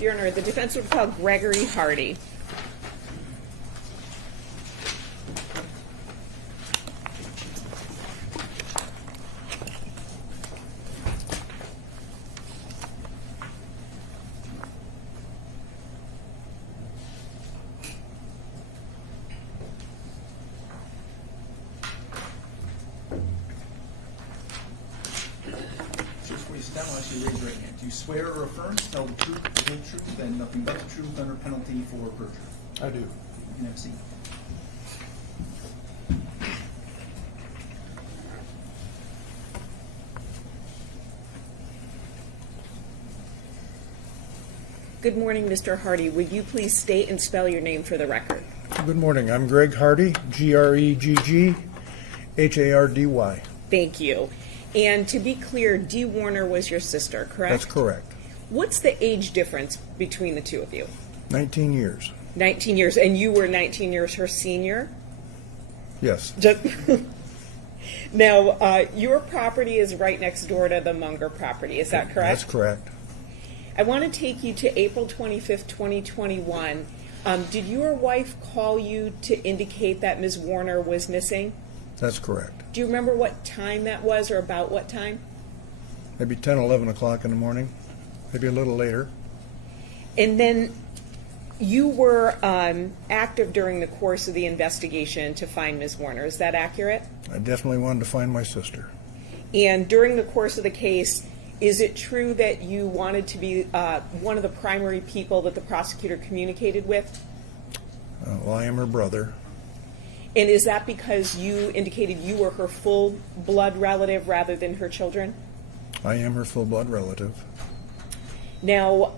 Your Honor, the defense would call Gregory Hardy. Just before you sit down, I'll ask you to raise your right hand. Do you swear or affirm to tell the truth, the whole truth, and nothing but the truth under penalty for perjury? I do. You can have a seat. Good morning, Mr. Hardy. Would you please state and spell your name for the record? Good morning. I'm Gregg Hardy, Gregg-Hardy. Thank you. And to be clear, Dee Warner was your sister, correct? That's correct. What's the age difference between the two of you? 19 years. 19 years. And you were 19 years her senior? Yes. Now, your property is right next door to the Munger property. Is that correct? That's correct. I want to take you to April 25th, 2021. Did your wife call you to indicate that Ms. Warner was missing? That's correct. Do you remember what time that was, or about what time? Maybe 10, 11 o'clock in the morning. Maybe a little later. And then you were active during the course of the investigation to find Ms. Warner. Is that accurate? I definitely wanted to find my sister. And during the course of the case, is it true that you wanted to be one of the primary people that the prosecutor communicated with? Well, I am her brother. And is that because you indicated you were her full blood relative rather than her children? I am her full blood relative. Now,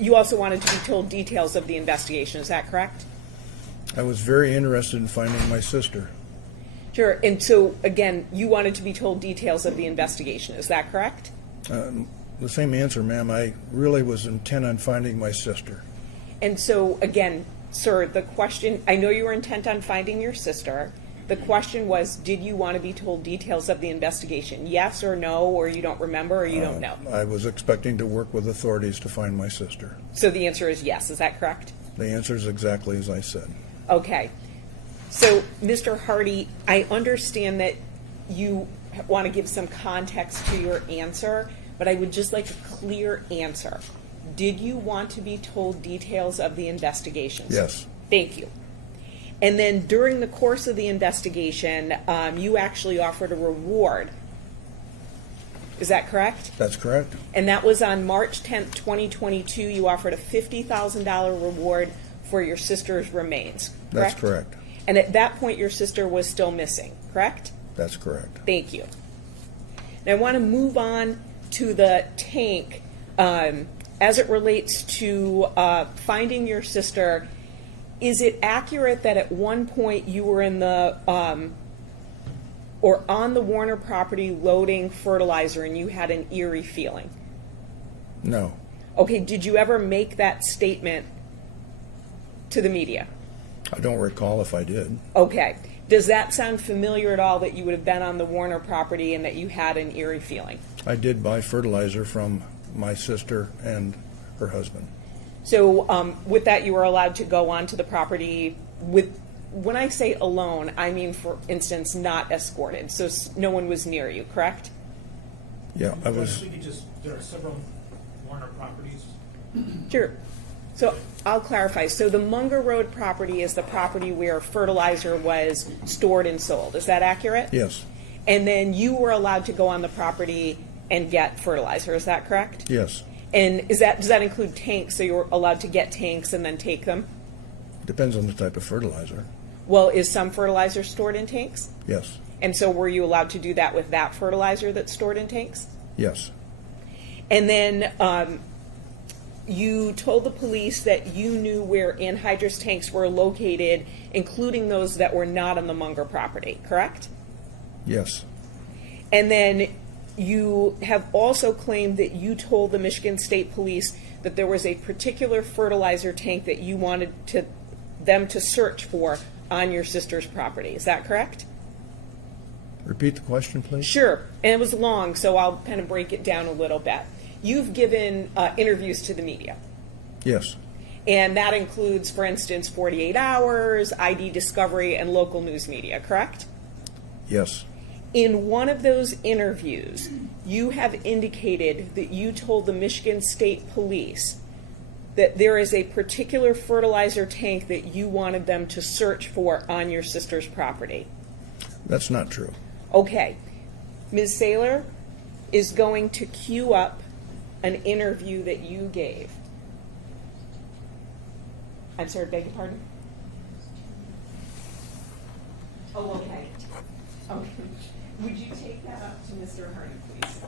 you also wanted to be told details of the investigation. Is that correct? I was very interested in finding my sister. Sure. And so, again, you wanted to be told details of the investigation. Is that correct? The same answer, ma'am. I really was intent on finding my sister. And so, again, sir, the question, I know you were intent on finding your sister. The question was, did you want to be told details of the investigation? Yes or no, or you don't remember, or you don't know? I was expecting to work with authorities to find my sister. So the answer is yes. Is that correct? The answer is exactly as I said. Okay. So, Mr. Hardy, I understand that you want to give some context to your answer, but I would just like a clear answer. Did you want to be told details of the investigation? Yes. Thank you. And then during the course of the investigation, you actually offered a reward. Is that correct? That's correct. And that was on March 10th, 2022. You offered a $50,000 reward for your sister's remains, correct? That's correct. And at that point, your sister was still missing, correct? That's correct. Thank you. Now, I want to move on to the tank as it relates to finding your sister. Is it accurate that at one point you were in the or on the Warner property loading fertilizer and you had an eerie feeling? No. Okay, did you ever make that statement to the media? I don't recall if I did. Okay. Does that sound familiar at all, that you would have been on the Warner property and that you had an eerie feeling? I did buy fertilizer from my sister and her husband. So with that, you were allowed to go onto the property with, when I say alone, I mean, for instance, not escorted. So no one was near you, correct? Yeah, I was. There are several Warner properties. Sure. So I'll clarify. So the Munger Road property is the property where fertilizer was stored and sold. Is that accurate? Yes. And then you were allowed to go on the property and get fertilizer. Is that correct? Yes. And does that include tanks? So you're allowed to get tanks and then take them? Depends on the type of fertilizer. Well, is some fertilizer stored in tanks? Yes. And so were you allowed to do that with that fertilizer that's stored in tanks? Yes. And then you told the police that you knew where anhydrous tanks were located, including those that were not on the Munger property, correct? Yes. And then you have also claimed that you told the Michigan State Police that there was a particular fertilizer tank that you wanted them to search for on your sister's property. Is that correct? Repeat the question, please. Sure. And it was long, so I'll kind of break it down a little bit. You've given interviews to the media, Yes, And that includes, for instance, 48 Hours, ID Discovery, and local news media, correct? yes, In one of those interviews, you have indicated that you told the Michigan State Police that there is a particular fertilizer tank that you wanted them to search for on your sister's property. that's not true. Okay. Ms. Saylor is going to queue up an interview that you gave. I'm sorry, beg your pardon? Oh, okay. Okay. Would you take that up to Mr. Hardy, please?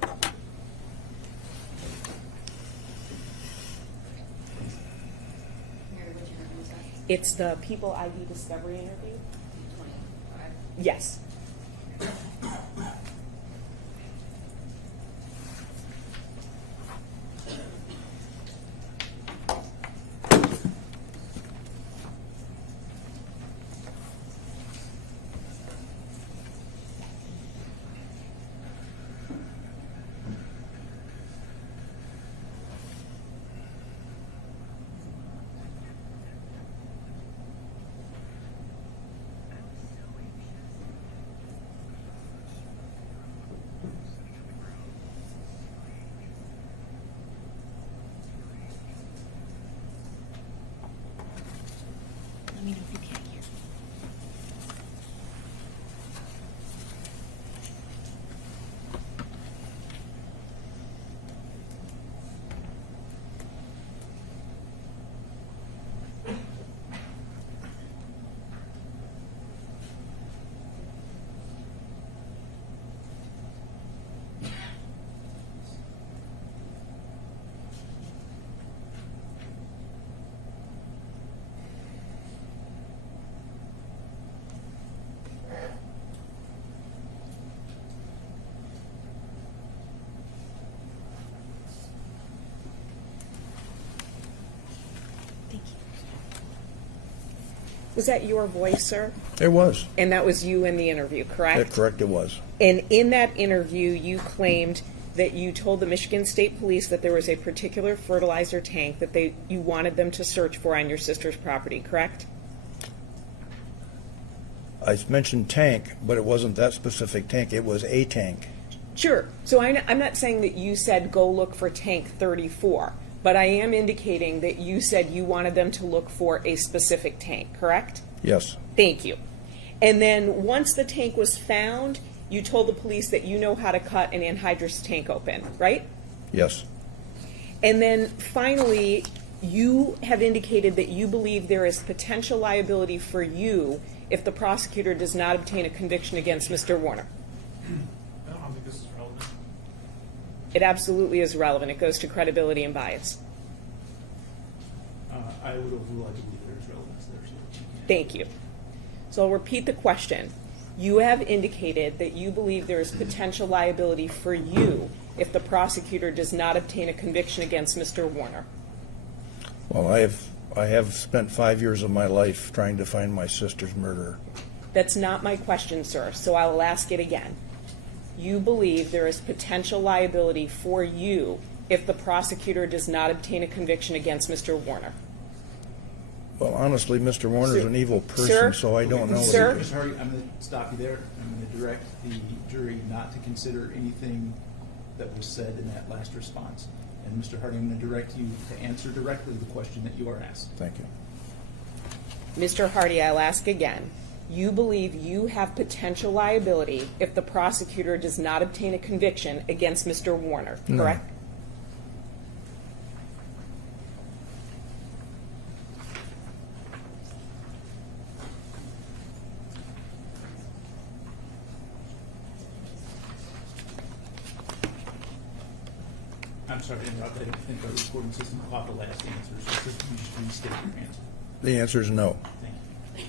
Mary, what's your number, was that? It's the People ID Discovery interview? 25. Yes. Let me know if you can't hear. Thank you. Was that your voice, sir? It was. And that was you in the interview, correct? That's correct, it was. And in that interview, you claimed that you told the Michigan State Police that there was a particular fertilizer tank that you wanted them to search for on your sister's property, correct? I mentioned tank, but it wasn't that specific tank. It was a tank. Sure. So I'm not saying that you said go look for tank 34, but I am indicating that you said you wanted them to look for a specific tank, correct? Yes, Thank you. And then once the tank was found, you told the police that you know how to cut an anhydrous tank open, right? yes, And then finally, you have indicated that you believe there is potential liability for you if the prosecutor does not obtain a conviction against Mr. Warner. I don't think this is relevant. It absolutely is relevant. It goes to credibility and bias. I would overrule, I believe there is relevance there, so. Thank you. So I'll repeat the question. You have indicated that you believe there is potential liability for you if the prosecutor does not obtain a conviction against Mr. Warner. well, I have spent 5 years of my life trying to find my sister's murderer. That's not my question, sir, so I will ask it again. You believe there is potential liability for you if the prosecutor does not obtain a conviction against Mr. Warner. Well, honestly, Mr. Warner's Sir- an evil Sir? person, so I don't know. what he Sir? did. Mr. Hardy, I'm going to stop you there. I'm going to direct the jury not to consider anything that was said in that last response. And Mr. Hardy, I'm going to direct you to answer directly the question that you are asked. Thank you. Mr. Hardy, I'll ask again. You believe you have potential liability if the prosecutor does not obtain a conviction against Mr. Warner, No. correct? I'm sorry to interrupt. I don't think our recording system caught the last answer, so could you just restate your answer? The answer is no. Thank you.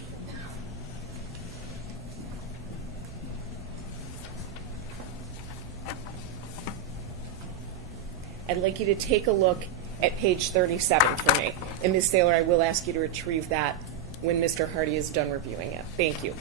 I'd like you to take a look at page 37 for me. And Ms. Saylor, I will ask you to retrieve that when Mr. Hardy is done reviewing it. Thank you.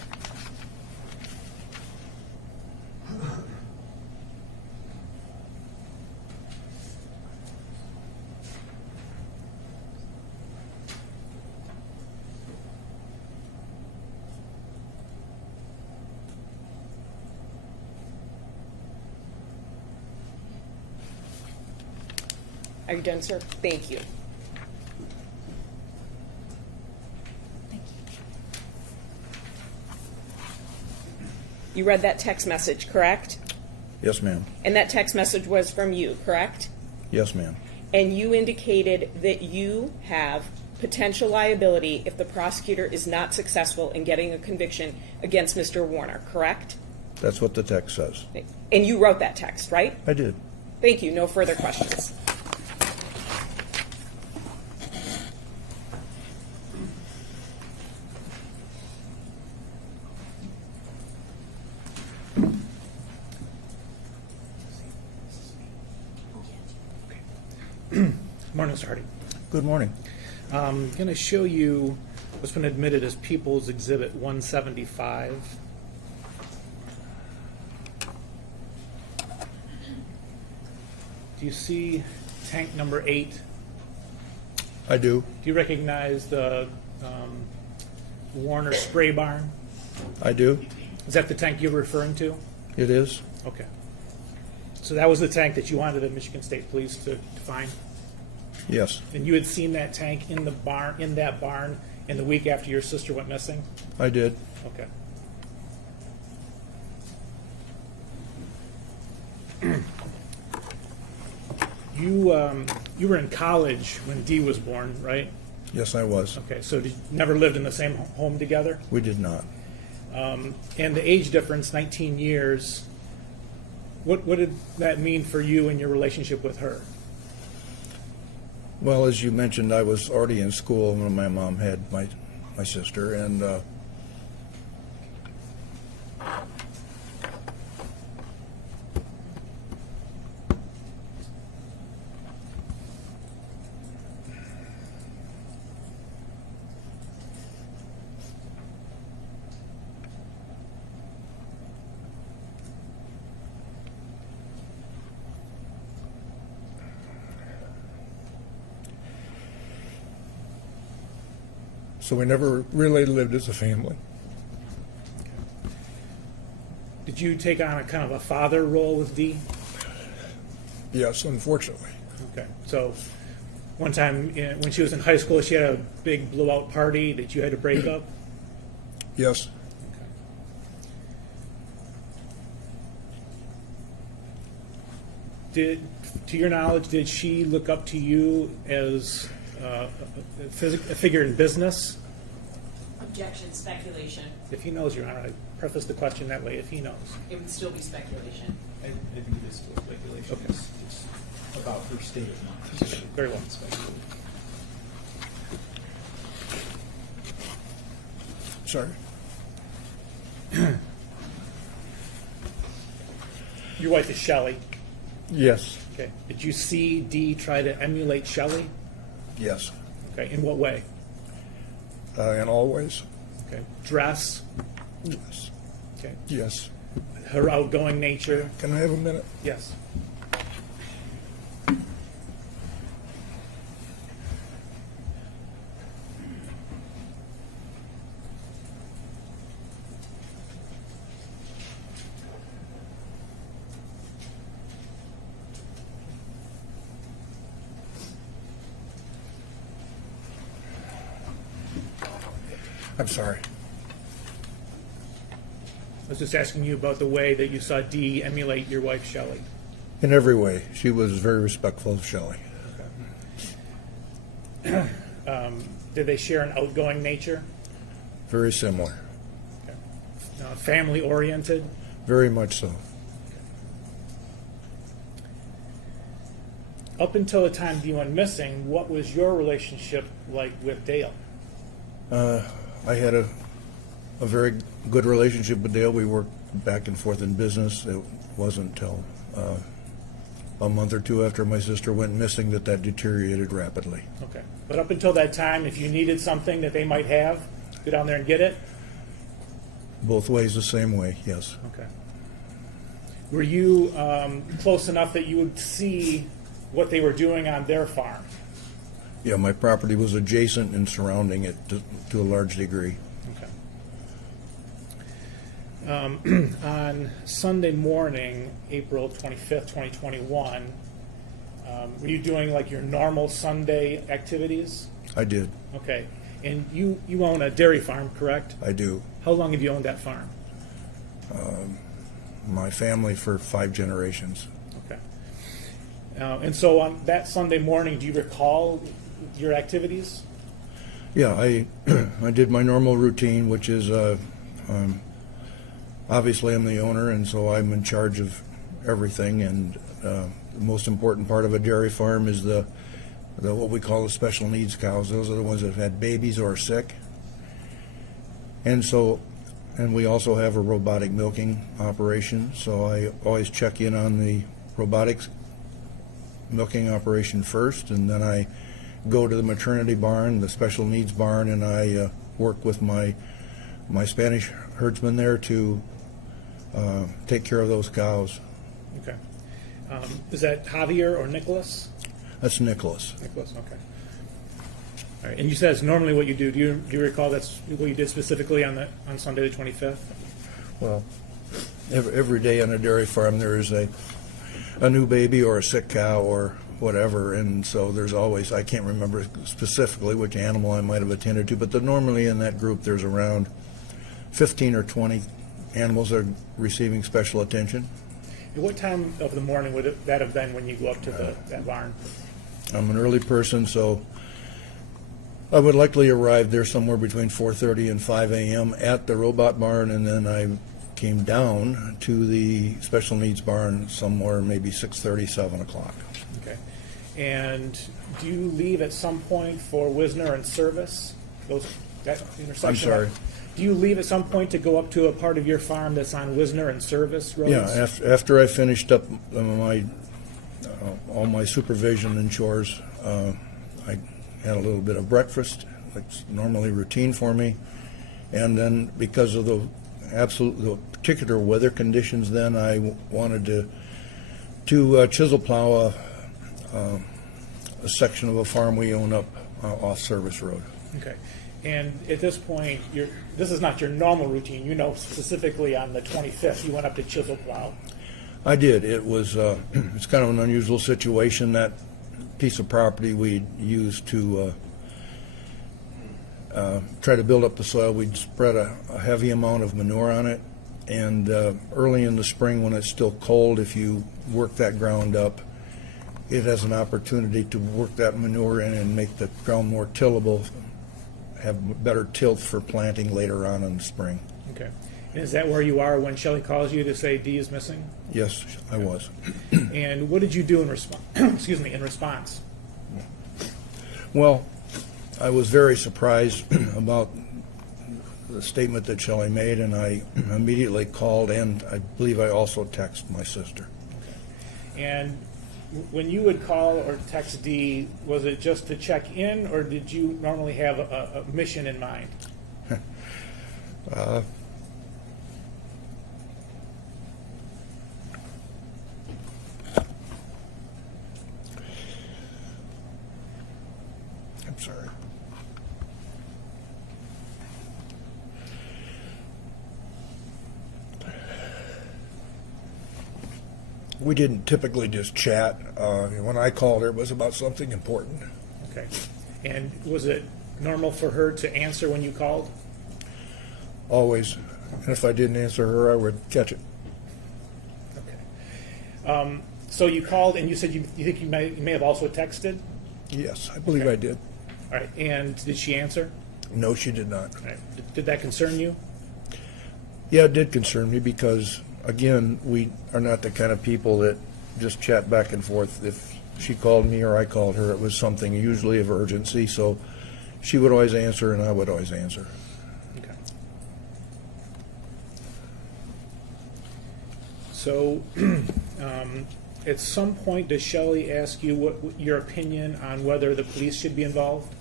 Are you done, sir? Thank you. Thank you. You read that text message, correct? Yes, ma'am. And that text message was from you, correct? Yes, ma'am. And you indicated that you have potential liability if the prosecutor is not successful in getting a conviction against Mr. Warner, correct? That's what the text says. And you wrote that text, right? I did. Thank you. No further questions. Morning, Mr. Hardy. Good morning. I'm going to show you what's been admitted as People's Exhibit 175. Do you see tank number 8? I do. Do you recognize the Warner spray barn? I do. Is that the tank you're referring to? It is. Okay. So that was the tank that you wanted the Michigan State Police to find? Yes, And you had seen that tank in the barn, in that barn, in the week after your sister went missing? I did. Okay. You were in college when Dee was born, right? Yes, I was. Okay, so you never lived in the same home together? We did not. And the age difference, 19 years, what did that mean for you and your relationship with her? Well, as you mentioned, I was already in school when my mom had my sister, and so we never really lived as a family. Did you take on a kind of a father role with Dee? Yes, unfortunately. Okay, so one time when she was in high school, she had a big blowout party that you had to break up? Yes, To your knowledge, did she look up to you as a figure in business? Objection, speculation. If he knows, Your Honor, I preface the question that way, if he knows. It would still be speculation. I think it is still speculation. Okay. It's about her state of mind. Very well. Speculation. sorry. Your wife is Shelley. Yes, Okay. Did you see Dee try to emulate Shelley? yes, Okay. In what way? in all ways. Okay. Dress. Yes, Okay. yes. Her outgoing nature. Can I have a minute? Yes. I'm sorry. I was just asking you about the way that you saw Dee emulate your wife, Shelley. In every way, she was very respectful of Shelley. Did they share an outgoing nature? Very similar. Family oriented? Very much so. Up until the time Dee went missing, what was your relationship like with Dale? I had a very good relationship with Dale. We worked back and forth in business. It wasn't until a month or two after my sister went missing that deteriorated rapidly. Okay. But up until that time, if you needed something that they might have, go down there and get it? Both ways the same way, yes. Okay. Were you close enough that you would see what they were doing on their farm? Yeah, my property was adjacent and surrounding it to a large degree. Okay. On Sunday morning, April 25th, 2021, Were you doing like your normal Sunday activities? I did. Okay. And you own a dairy farm, correct? I do. How long have you owned that farm? My family for 5 generations. Okay. And so on that Sunday morning, do you recall your activities? Yeah, I I did my normal routine, which is obviously I'm the owner, and so I'm in charge of everything. And the most important part of a dairy farm is the what we call the special needs cows. Those are the ones that have had babies or are sick. And we also have a robotic milking operation. So I always check in on the robotics milking operation first, and then I go to the maternity barn, the special needs barn, and I work with my Spanish herdsman there to take care of those cows. Okay. Is that Javier or Nicholas? That's Nicholas. Nicholas, okay. All right, and you said it's normally what you do. Do you recall that's what you did specifically on Sunday the 25th? Well, every day on a dairy farm there is a new baby or a sick cow or whatever, and so there's always, I can't remember specifically which animal I might have attended to, but normally in that group there's around 15 or 20 animals that are receiving special attention. At what time of the morning would that have been when you go up to that barn? I'm an early person, so I would likely arrive there somewhere between 4:30 and 5 a.m. at the robot barn, and then I came down to the special needs barn somewhere maybe 6:30, 7 o'clock. Okay. And do you leave at some point for Wisner and Service? That intersection? I'm sorry. Do you leave at some point to go up to a part of your farm that's on Wisner and Service roads? Yeah, after I finished up all my supervision and chores, I had a little bit of breakfast. It's normally routine for me, and then because of the particular weather conditions, then I wanted to chisel plow a section of a farm we own up off Service Road. Okay. And at this point, this is not your normal routine. You know, specifically on the 25th, you went up to chisel plow. I did. It was it's kind of an unusual situation. That piece of property we used to try to build up the soil. We'd spread a heavy amount of manure on it, and early in the spring when it's still cold, if you work that ground up, it has an opportunity to work that manure in and make the ground more tillable, have better tilt for planting later on in the spring. Okay. And is that where you are when Shelley calls you to say Dee is missing? Yes, I was. And what did you do in response? Excuse me, in response? Well, I was very surprised about the statement that Shelley made, and I immediately called, and I believe I also texted my sister. And when you would call or text Dee, was it just to check in, or did you normally have a mission in mind? I'm sorry. We didn't typically just chat. When I called her, it was about something important. Okay. And was it normal for her to answer when you called? Always. And if I didn't answer her, I would catch it. Okay. So you called and you said you think you may have also texted? Yes, I believe Okay. I did. All right. And did she answer? No, she did not. All right. Did that concern you? Yeah, it did concern me because, again, we are not the kind of people that just chat back and forth. If she called me or I called her, it was something usually of urgency, so she would always answer and I would always answer. Okay. So, at some point, does Shelley ask you what your opinion on whether the police should be involved?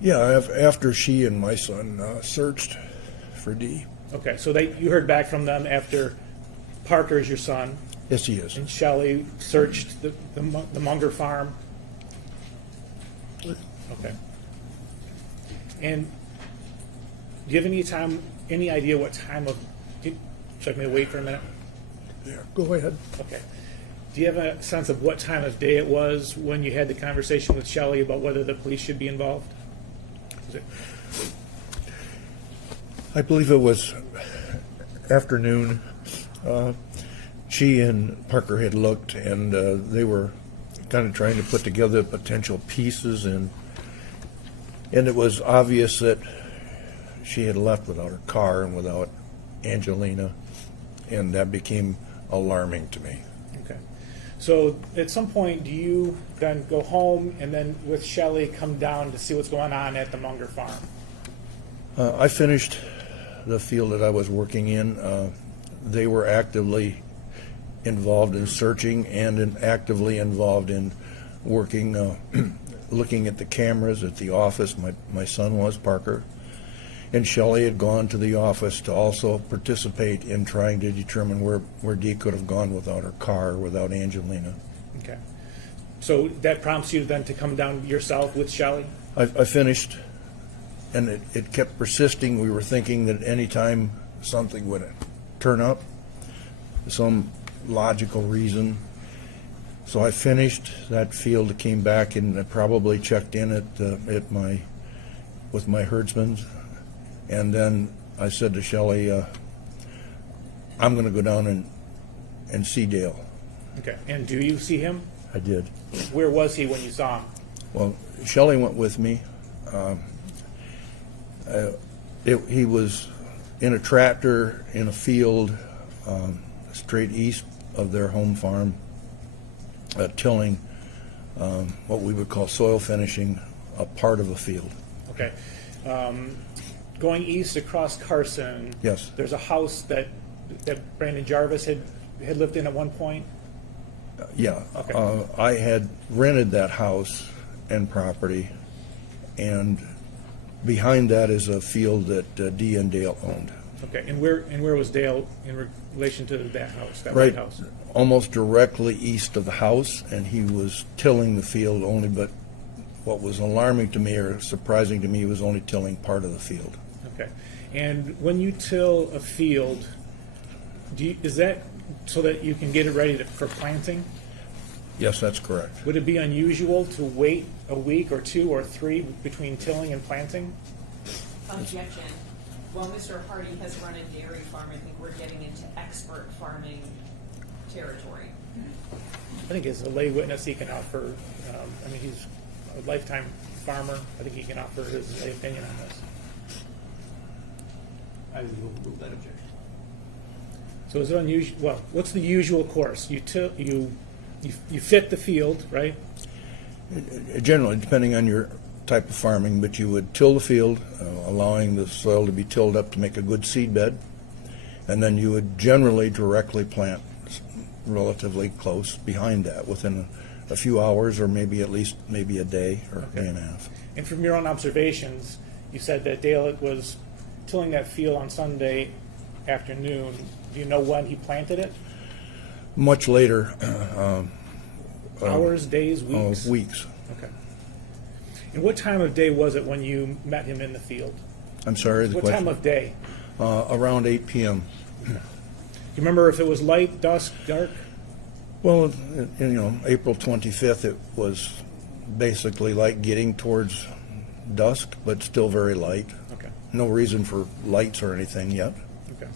Yeah, after she and my son searched for Dee. Okay, so you heard back from them after Parker is your son, Yes, he is. and Shelley searched the Munger farm. Okay. And do you have any idea what time of? Should I wait for a minute? Yeah, go ahead. Okay. Do you have a sense of what time of day it was when you had the conversation with Shelley about whether the police should be involved? Is it- I believe it was afternoon. She and Parker had looked, and they were kind of trying to put together potential pieces, and it was obvious that she had left without her car and without Angelina, and that became alarming to me. Okay. So at some point, do you then go home and then with Shelley come down to see what's going on at the Munger farm? I finished the field that I was working in. They were actively involved in searching and actively involved in working, looking at the cameras at the office. My son was, Parker. And Shelley had gone to the office to also participate in trying to determine where Dee could have gone without her car, without Angelina. Okay. So that prompts you then to come down yourself with Shelley? I finished, and it kept persisting. We were thinking that any time something would turn up, some logical reason. So I finished that field, came back, and I probably checked in with my herdsmen. And then I said to Shelley, I'm going to go down and see Dale. Okay. And do you see him? I did. Where was he when you saw him? Well, Shelley went with me. He was in a tractor in a field straight east of their home farm, tilling what we would call soil finishing a part of a field. Okay. Going east across Carson. Yes. There's a house that Brandon Jarvis had lived in at one point. Yeah. Okay. I had rented that house and property, and behind that is a field that Dee and Dale owned. Okay. And where was Dale in relation to that house? That Right, white house. almost directly east of the house, and he was tilling the field only, but what was alarming to me or surprising to me, he was only tilling part of the field. Okay. And when you till a field, is that so that you can get it ready for planting? Yes, that's correct. Would it be unusual to wait a week or two or three between tilling and planting? Objection. While Mr. Hardy has run a dairy farm, I think we're getting into expert farming territory. I think as a lay witness, he can offer, he's a lifetime farmer. I think he can offer his lay opinion on this. I would overrule that objection. So is it unusual? Well, what's the usual course? You fit the field, right? Generally, depending on your type of farming, but you would till the field, allowing the soil to be tilled up to make a good seed bed, and then you would generally directly plant relatively close behind that within a few hours, or maybe at least maybe a day or a day and a half. And from your own observations, you said that Dale was tilling that field on Sunday afternoon. Do you know when he planted it? Much later, Hours, days, weeks? weeks. Okay. And what time of day was it when you met him in the field? I'm sorry, the What question? time of day? Around 8 p.m. You remember if it was light, dusk, dark? Well, April 25th, it was basically like getting towards dusk, but still very light. Okay. No reason for lights or anything yet. Okay.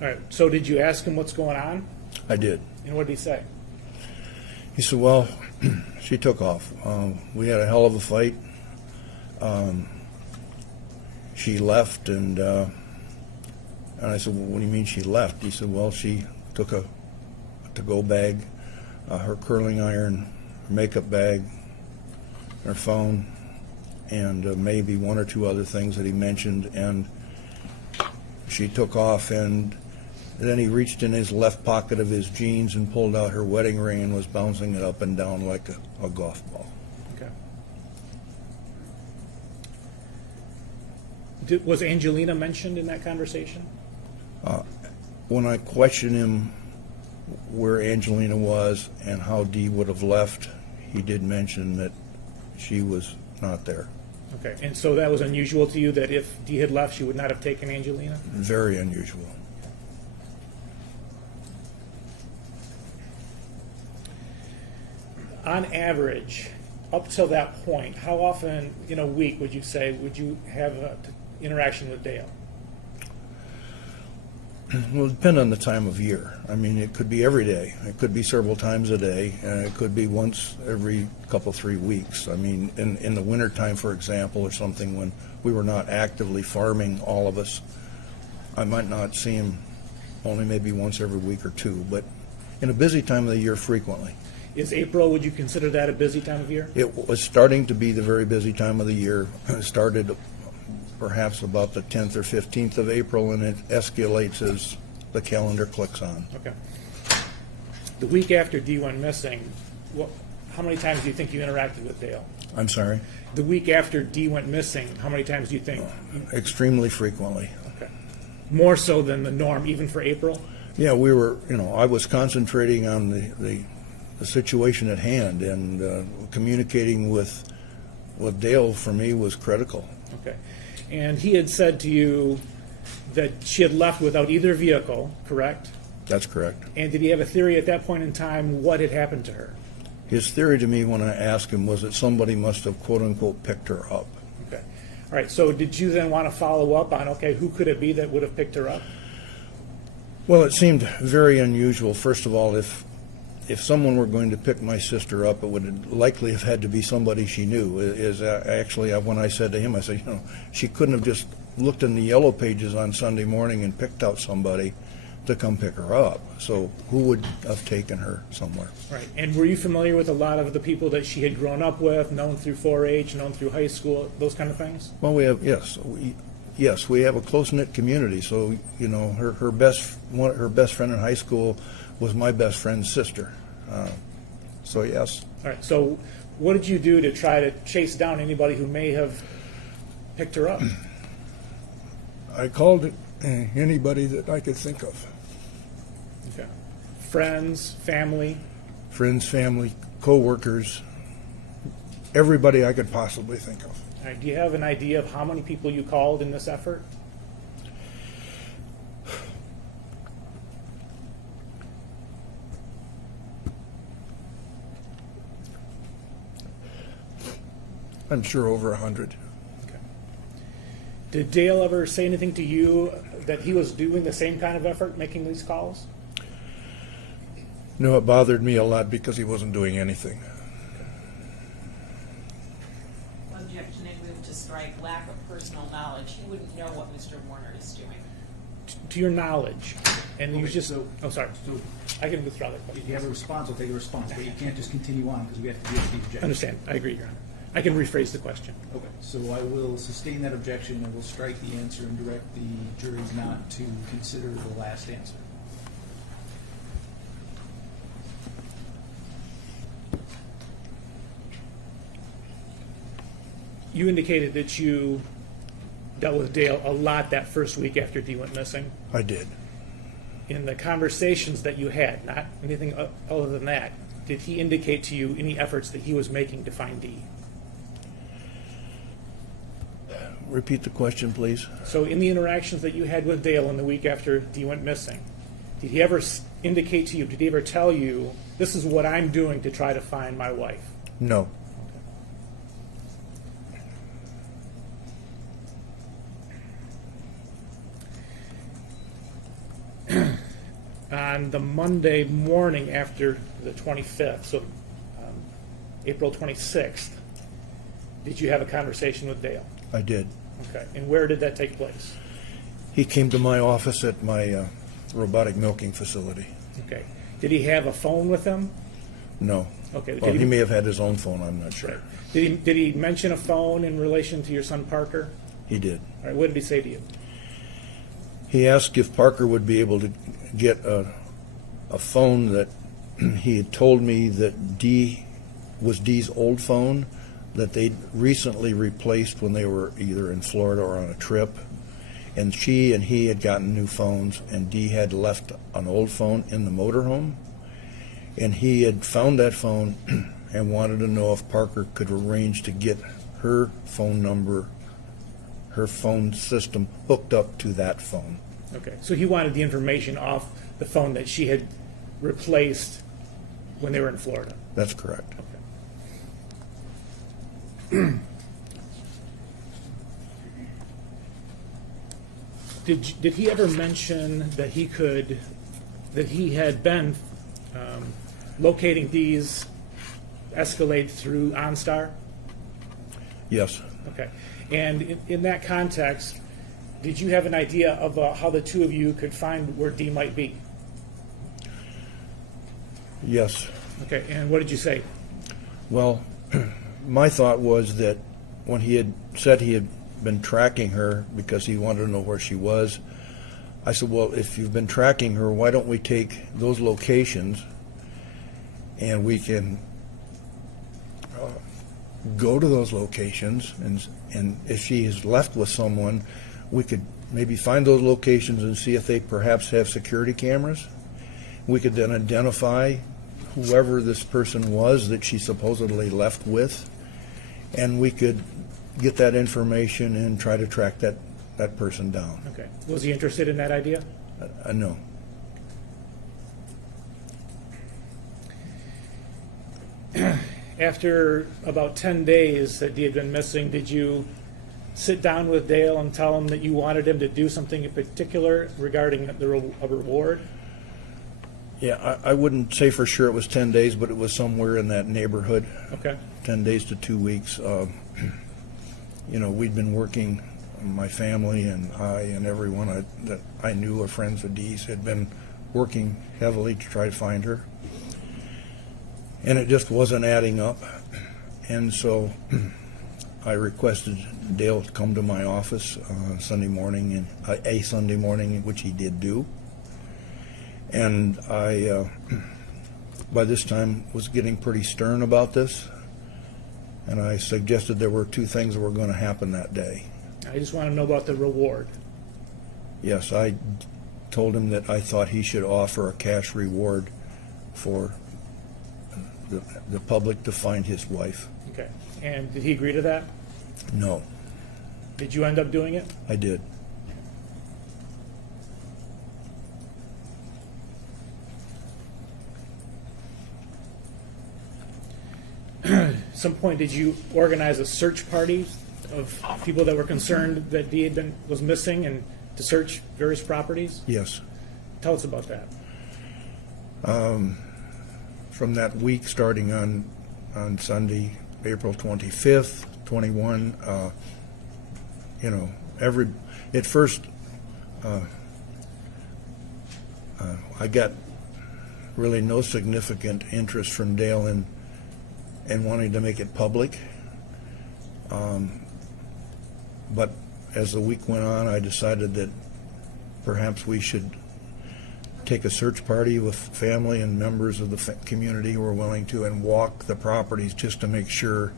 All right. So did you ask him what's going on? I did. And what did he say? He said, well, she took off. We had a hell of a fight. She left, and I said, well, what do you mean she left? He said, well, she took a to-go bag, her curling iron, her makeup bag, her phone, and maybe one or two other things that he mentioned, and she took off, and then he reached in his left pocket of his jeans and pulled out her wedding ring and was bouncing it up and down like a golf ball. Okay. Was Angelina mentioned in that conversation? When I questioned him where Angelina was and how Dee would have left, he did mention that she was not there. Okay. And so that was unusual to you that if Dee had left, she would not have taken Angelina? Very unusual. on average, up till that point, how often in a week would you say would you have an interaction with Dale? Well, it depends on the time of year. I mean, it could be every day. It could be several times a day, and it could be once every couple, 3 weeks. I mean, in the wintertime, for example, or something, when we were not actively farming, all of us, I might not see him only maybe once every week or two, but in a busy time of the year, frequently. Is April, would you consider that a busy time of year? It was starting to be the very busy time of the year. It started perhaps about the 10th or 15th of April, and it escalates as the calendar clicks on. Okay. The week after Dee went missing, how many times do you think you interacted with Dale? I'm sorry? The week after Dee went missing, how many times do you think? Extremely frequently. Okay. More so than the norm, even for April? Yeah, we were, I was concentrating on the situation at hand, and communicating with Dale for me was critical. Okay. And he had said to you that she had left without either vehicle, correct? That's correct. And did he have a theory at that point in time what had happened to her? His theory to me when I asked him was that somebody must have quote-unquote picked her up. Okay. All right, so did you then want to follow up on, okay, who could it be that would have picked her up? Well, it seemed very unusual. First of all, if someone were going to pick my sister up, it would likely have had to be somebody she knew. Actually, when I said to him, I said, she couldn't have just looked in the yellow pages on Sunday morning and picked out somebody to come pick her up. So who would have taken her somewhere? Right. And were you familiar with a lot of the people that she had grown up with, known through 4-H, known through high school, those kind of things? Well, we have a close-knit community. So, her best friend in high school was my best friend's sister. So, yes. All right, so what did you do to try to chase down anybody who may have picked her up? I called anybody that I could think of. Okay. Friends, family? Friends, family, co-workers, everybody I could possibly think of. All right, do you have an idea of how many people you called in this effort? I'm sure over 100. Okay. Did Dale ever say anything to you that he was doing the same kind of effort, making these calls? No, it bothered me a lot because he wasn't doing anything. Objection, I move to strike lack of personal knowledge. He wouldn't know what Mr. Warner is doing. To your knowledge, and you Okay, just, so- oh, sorry, So I can withdraw that if question. you have a response, I'll take a response, but you can't just continue on because we have to deal with the objection. Understand, I agree, Your Honor. I can rephrase the question. Okay, so I will sustain that objection and will strike the answer and direct the jury not to consider the last answer. You indicated that you dealt with Dale a lot that first week after Dee went missing. I did. In the conversations that you had, not anything other than that, did he indicate to you any efforts that he was making to find Dee? Repeat the question, please. So in the interactions that you had with Dale in the week after Dee went missing, did he ever indicate to you, did he ever tell you, this is what I'm doing to try to find my wife? No. On the Monday morning after the 25th, so April 26th, did you have a conversation with Dale? I did. Okay. And where did that take place? He came to my office at my robotic milking facility. Okay. Did he have a phone with him? No. Okay. Well, he may have had his own phone, I'm not sure. Did he mention a phone in relation to your son Parker? He did. All right. What did he say to you? He asked if Parker would be able to get a phone that he had told me that Dee was Dee's old phone that they'd recently replaced when they were either in Florida or on a trip. And she and he had gotten new phones, and Dee had left an old phone in the motorhome. And he had found that phone and wanted to know if Parker could arrange to get her phone number, her phone system hooked up to that phone. Okay. So he wanted the information off the phone that she had replaced when they were in Florida. That's correct. Did he ever mention that he had been locating these Escalade through OnStar? Yes. Okay. And in that context, did you have an idea of how the two of you could find where Dee might be? Yes. Okay. And what did you say? Well, my thought was that when he had said he had been tracking her because he wanted to know where she was, I said, well, if you've been tracking her, why don't we take those locations and we can go to those locations, and if she is left with someone, we could maybe find those locations and see if they perhaps have security cameras. We could then identify whoever this person was that she supposedly left with, and we could get that information and try to track that person down. Okay. Was he interested in that idea? No. After about 10 days that Dee had been missing, did you sit down with Dale and tell him that you wanted him to do something in particular regarding a reward? Yeah, I wouldn't say for sure it was 10 days, but it was somewhere in that neighborhood. Okay. 10 days to 2 weeks. We'd been working, my family and I and everyone that I knew or friends of Dee's had been working heavily to try to find her. And it just wasn't adding up. And so I requested Dale to come to my office Sunday morning, which he did do. And I, by this time, was getting pretty stern about this. And I suggested there were two things that were going to happen that day. I just want to know about the reward. Yes, I told him that I thought he should offer a cash reward for the public to find his wife. Okay. And did he agree to that? No, Did you end up doing it? I did. At some point, did you organize a search party of people that were concerned that Dee was missing and to search various properties? Yes. Tell us about that. From that week, starting on Sunday, April 25th, 21, at first, I got really no significant interest from Dale in wanting to make it public. But as the week went on, I decided that perhaps we should take a search party with family and members of the community who were willing to and walk the properties just to make sure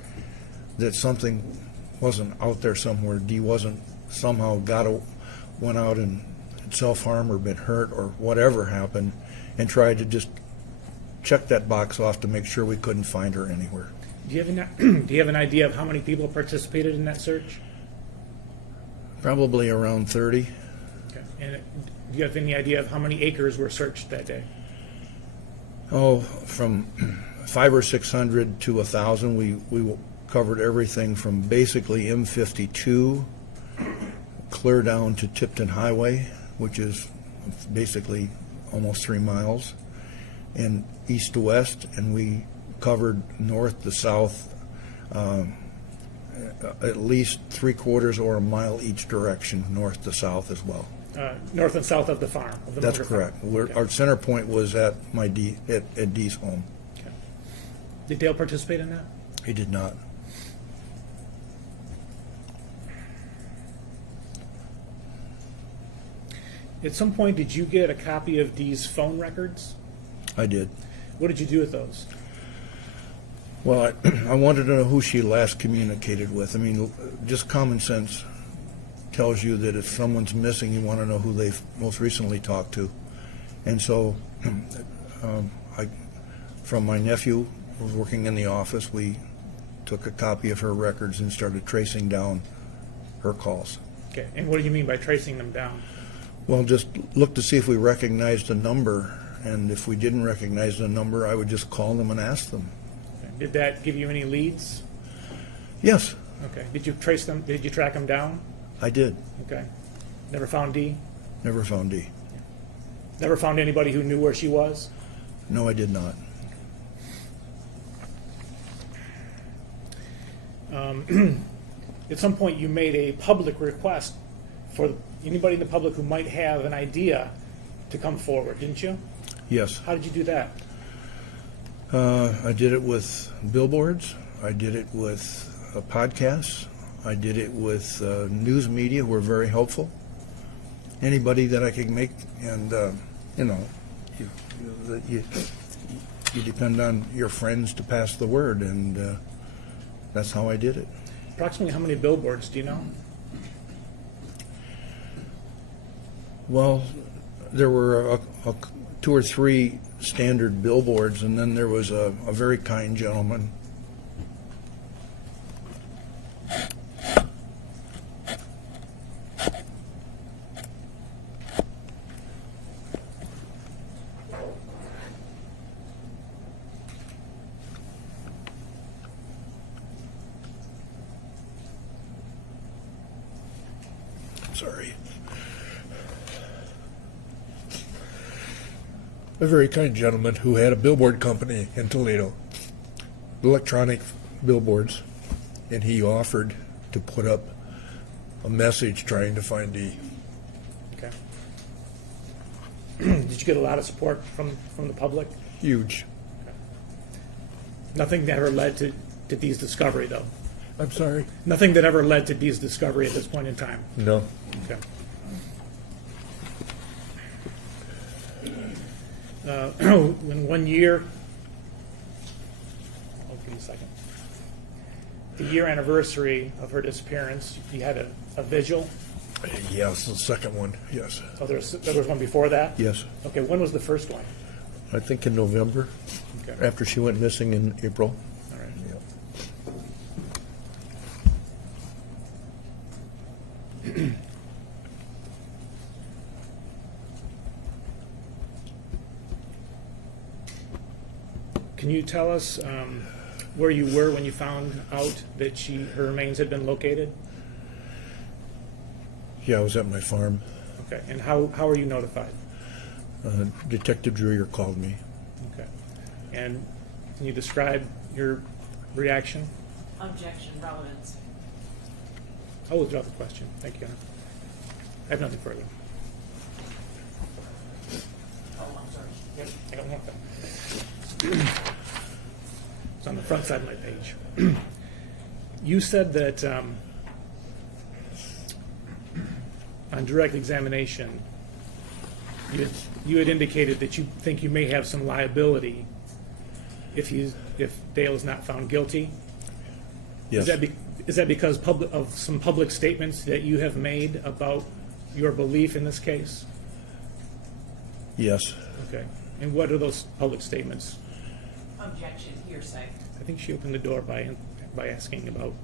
that something wasn't out there somewhere. Dee wasn't somehow went out and self-harm or been hurt or whatever happened, and tried to just check that box off to make sure we couldn't find her anywhere. Do you have an idea of how many people participated in that search? Probably around 30. Okay. And do you have any idea of how many acres were searched that day? Oh, from 500 or 600 to 1,000. We covered everything from basically M52 clear down to Tipton Highway, which is basically almost 3 miles, and east to west, and we covered north to south, at least 3/4 or a mile each direction, north to south as well. North and south of the farm? Of the That's motor farm. correct. Okay. Our center point was at at Dee's home. Okay. Did Dale participate in that? He did not. At some point, did you get a copy of Dee's phone records? I did. What did you do with those? Well, I wanted to know who she last communicated with. I mean, just common sense tells you that if someone's missing, you want to know who they've most recently talked to. And so, from my nephew, who was working in the office, we took a copy of her records and started tracing down her calls. Okay. And what do you mean by tracing them down? Well, just look to see if we recognized a number and if we didn't recognize the number, I would just call them and ask them. Did that give you any leads? Yes, Okay. Did you trace them? Did you track them down? I did. Okay. Never found Dee? Never found Dee. Never found anybody who knew where she was? No, I did not. At some point, you made a public request for anybody in the public who might have an idea to come forward, didn't you? Yes. How did you do that? I did it with billboards. I did it with podcasts. I did it with news media who were very helpful. Anybody that I could make, and you depend on your friends to pass the word, and that's how I did it. Approximately how many billboards do you know? Well, there were 2 or 3 standard billboards, and then there was a very kind gentleman. Sorry. A very kind gentleman who had a billboard company in Toledo, electronic billboards, and he offered to put up a message trying to find Dee. Okay. Did you get a lot of support from the public? Huge. Nothing that ever led to Dee's discovery, though? I'm sorry? Nothing that ever led to Dee's discovery at this point in time? No. Okay. In 1 year, give me a second. The year anniversary of her disappearance, you had a vigil. Yes, the second one, yes. Oh, there was one before that? Yes. Okay, when was the first one? I think in November, Okay. after she went missing in April. All right. Can you tell us where you were when you found out that her remains had been located? Yeah, I was at my farm. Okay, and how were you notified? Detective Dreyer called me. Okay, and can you describe your reaction? Objection, relevance. I'll withdraw the question. Thank you. I have nothing further. Oh, I'm sorry. Yep, I got one thing. It's on the front side of my page. You said that on direct examination, you had indicated that you think you may have some liability if Dale is not found guilty. Yes. Is that because of some public statements that you have made about your belief in this case? Yes. Okay. And what are those public statements? Objection, hearsay. I think she opened the door by asking about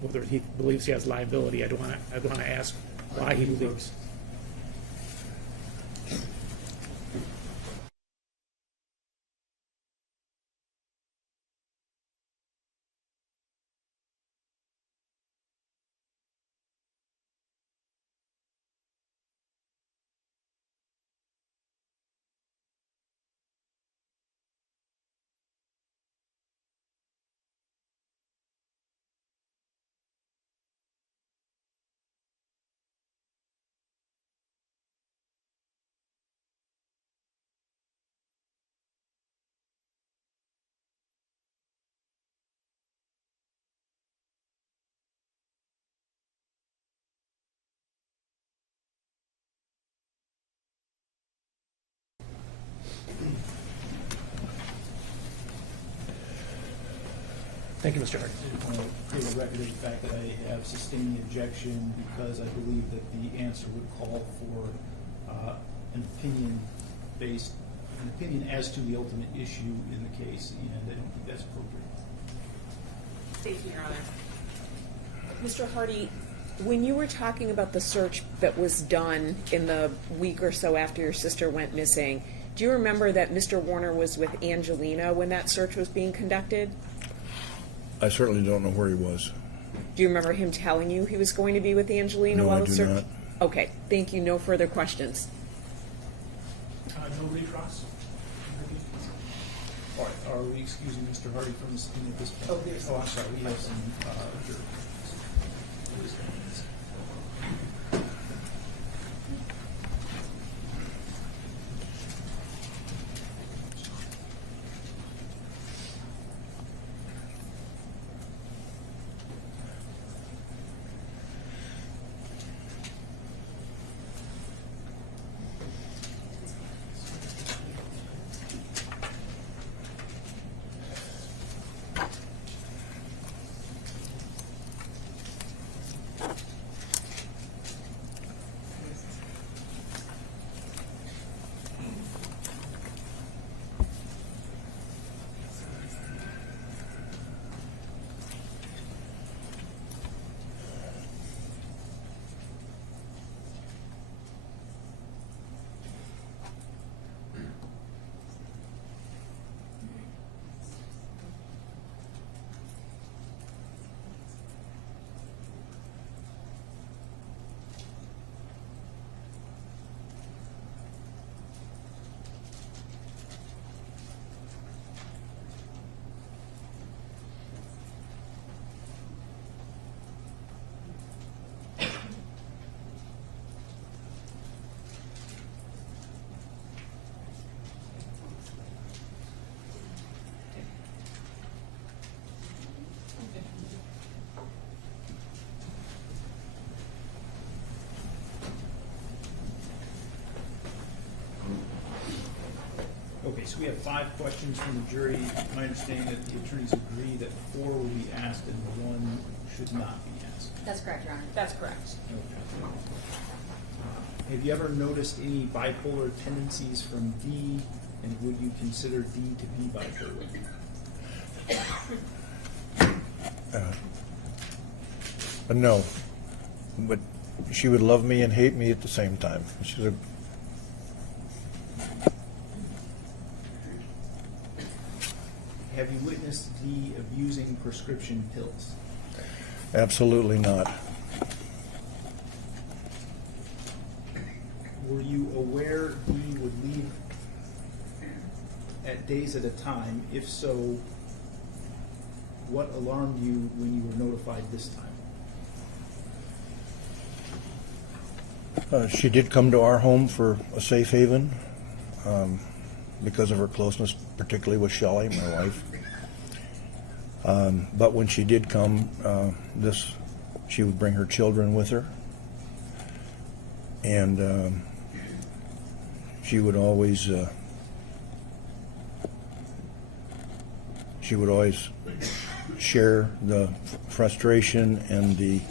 whether he believes he has liability. I'd want to ask why he believes. Thank you, Mr. Hardy. Create a record of the fact that I have sustained the objection because I believe that the answer would call for an opinion as to the ultimate issue in the case, and I don't think that's appropriate. Thank you, Your Honor. Mr. Hardy, when you were talking about the search that was done in the week or so after your sister went missing, Do you remember that Mr. Warner was with Angelina when that search was being conducted? I certainly don't know where he was. Do you remember him telling you he was going to be with Angelina No, while I the do search? not. Okay, thank you. No further questions. No recross? All right, are we excusing Mr. Hardy from speaking at this point? Oh, I'm sorry, we have some, jury. Okay, so we have 5 questions from the jury. My understanding that the attorneys agree that 4 will be asked and 1 should not be asked. That's correct, Your Honor. That's correct. Okay. Have you ever noticed any bipolar tendencies from Dee, and would you consider Dee to be bipolar? No, but she would love me and hate me at the same time. She's a Have you witnessed Dee abusing prescription pills? absolutely not. Were you aware Dee would leave at days at a time? If so, what alarmed you when you were notified this time? She did come to our home for a safe haven because of her closeness, particularly with Shelley, my wife. But when she did come, she would bring her children with her, and she would always share the frustration and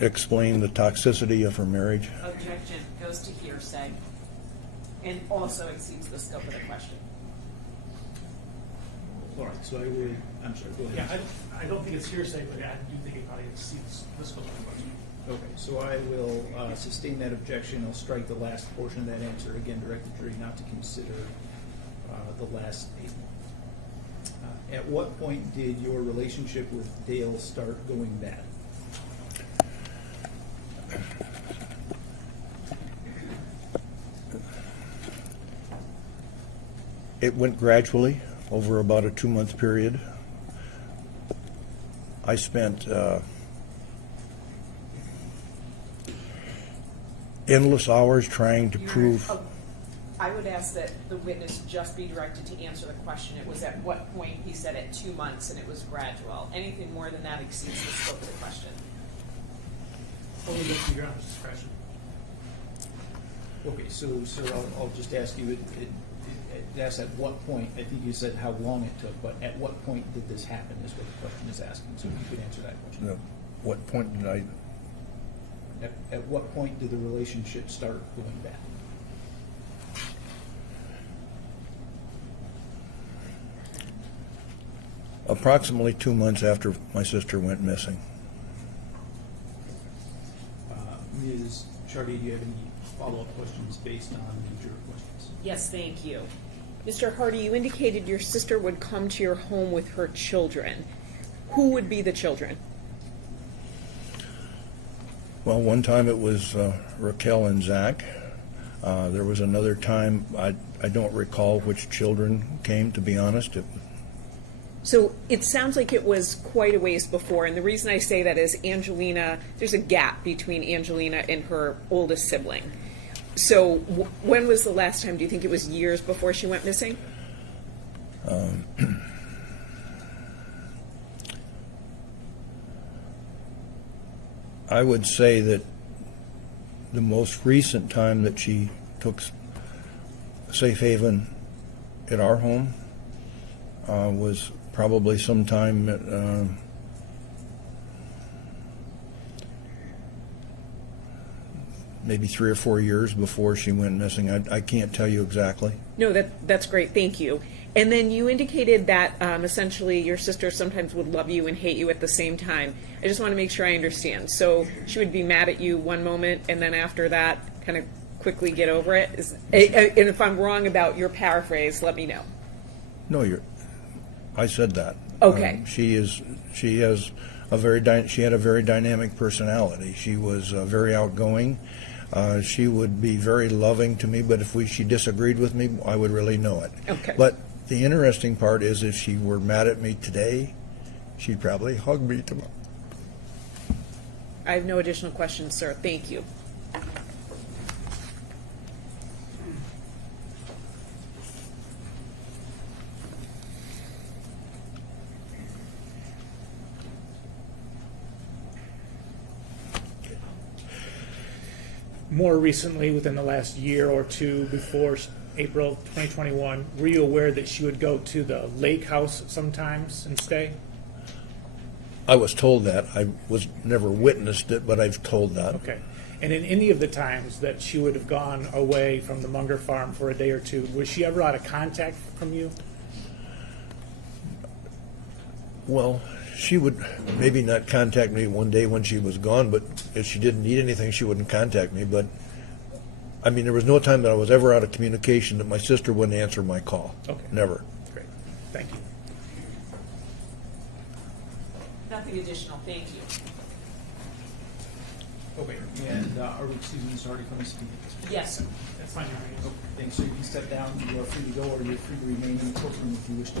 explain the toxicity of her marriage. Objection goes to hearsay and also exceeds the scope of the question. All right, so I'm sorry, go Yeah, ahead. I don't think it's hearsay, but I do think it probably exceeds the scope of the question. Okay, so I will sustain that objection. I'll strike the last portion of that answer. Again, direct the jury not to consider the last statement. At what point did your relationship with Dale start going bad? It went gradually over about a 2-month period. I spent endless hours trying to Your Honor, prove. I would ask that the witness just be directed to answer the question. It was at what point he said at 2 months and it was gradual. Anything more than that exceeds the scope of the question. Only look to Your Honor's discretion. Okay, so, sir, I'll just ask you, that's at what point, I think you said how long it took, but at what point did this happen is what the question is asking, so if you could answer that question. What point did I? At what point did the relationship start going bad? Approximately 2 months after my sister went missing. Ms. Chardy, do you have any follow-up questions based on the juror questions. Yes, thank you. Mr. Hardy, you indicated your sister would come to your home with her children. Who would be the children? Well, one time it was Raquel and Zach. There was another time, I don't recall which children came, to be honest. So it sounds like it was quite a ways before, and the reason I say that is Angelina, there's a gap between Angelina and her oldest sibling. So when was the last time? Do you think it was years before she went missing? I would say that the most recent time that she took safe haven at our home was probably sometime maybe 3 or 4 years before she went missing. I can't tell you exactly. No, that's great. Thank you. And then you indicated that essentially your sister sometimes would love you and hate you at the same time. I just want to make sure I understand. So she would be mad at you one moment, and then after that, kind of quickly get over it. And if I'm wrong about your paraphrase, let me know. No, I said that. Okay. She had a very dynamic personality. She was very outgoing. She would be very loving to me, but if she disagreed with me, I would really know it. Okay. But the interesting part is, if she were mad at me today, she'd probably hug me tomorrow. I have no additional questions, sir. Thank you. More recently, within the last year or two before April 2021, were you aware that she would go to the lake house sometimes and stay? I was told that. I was never witnessed it, but I've told that. Okay. And in any of the times that she would have gone away from the Munger farm for a day or two, was she ever out of contact from you? Well, she would maybe not contact me one day when she was gone, but if she didn't need anything, she wouldn't contact me. But, I mean, there was no time that I was ever out of communication that my sister wouldn't answer my call. Okay. Never. Great. Thank you. Nothing additional, thank you. Okay, and are we excusing Mr. Hardy from speaking? Yes, sir. That's fine, Your Honor. Thanks, so you can step down, you are free to go, or you're free to remain in the courtroom if you wish to.